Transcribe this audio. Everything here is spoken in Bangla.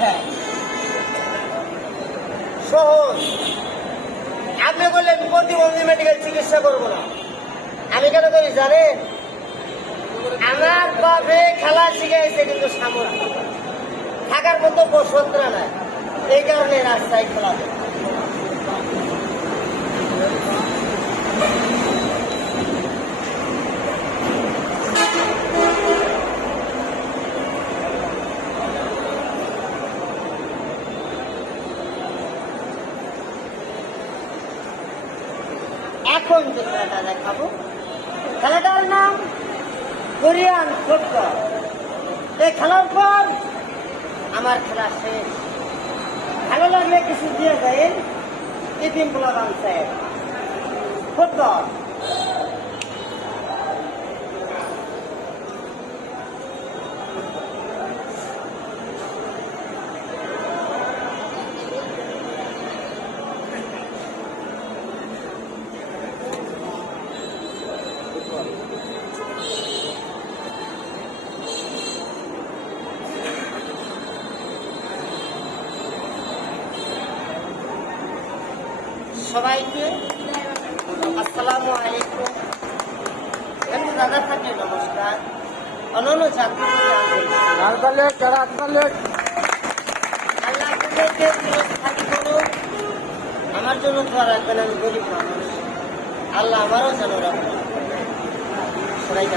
আচ্ছা সহজ। আপনি বললেন প্রতিবন্ধী মেডিকেল চিকিৎসা করবো না, আমি কেন করি জানেন? আমার বাপে খেলা শিখাইছে কিন্তু সামরা থাকার মতো বসন্তরা নাই, এই কারণে রাস্তায় খেলা দেয়। এখন যে খেলাটা দেখাবো, খেলাটার নাম কোরিয়ান ফুটবল। এই খেলার পর আমার খেলা শেষ। ভালো লাগলে কিছু দিয়ে দেন, টিফিন পোলা বানছে ফুটবল। সবাইকে আসসালামু আলাইকুম। আমি দাদা থাকি নমস্কার। অনন্য জাতি আমার জন্য দোয়া রাখবেন। আমি গরিব মানুষ, আল্লাহ আমারও যেন রাখবেন। সবাই